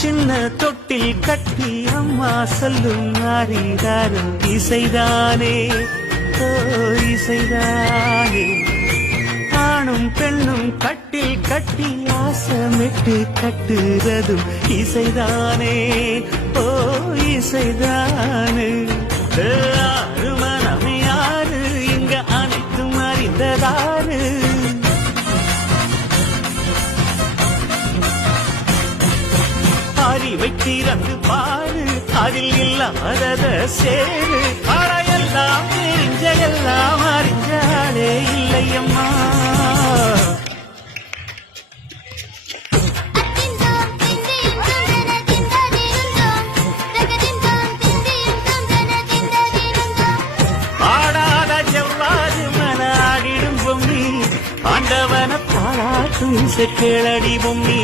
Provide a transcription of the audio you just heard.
சின்ன தொட்டில் கட்டி அம்மா சொல்லும் ஆரிதாரும் இசைதானே ஓ இசைதானே. ஆணும் பெண்ணும் கட்டில் கட்டி ஆசமிட்டு கட்டுறதும் இசைதானே ஓ இசைதானே. ஆறு மனம் யாரு இங்க அனைத்தும் அறிந்ததாரு. அறிவை திறந்து பாரு அதில் இல்லாதத சேரு. அறையெல்லாம் தெரிஞ்ச எல்லாம் அறிஞ்சாலே இல்லையம்மா. ஆடாத செவ்வாறு மன ஆடிடும் பொம்மி ஆண்டவன பாராட்டும் கேளடி பொம்மி.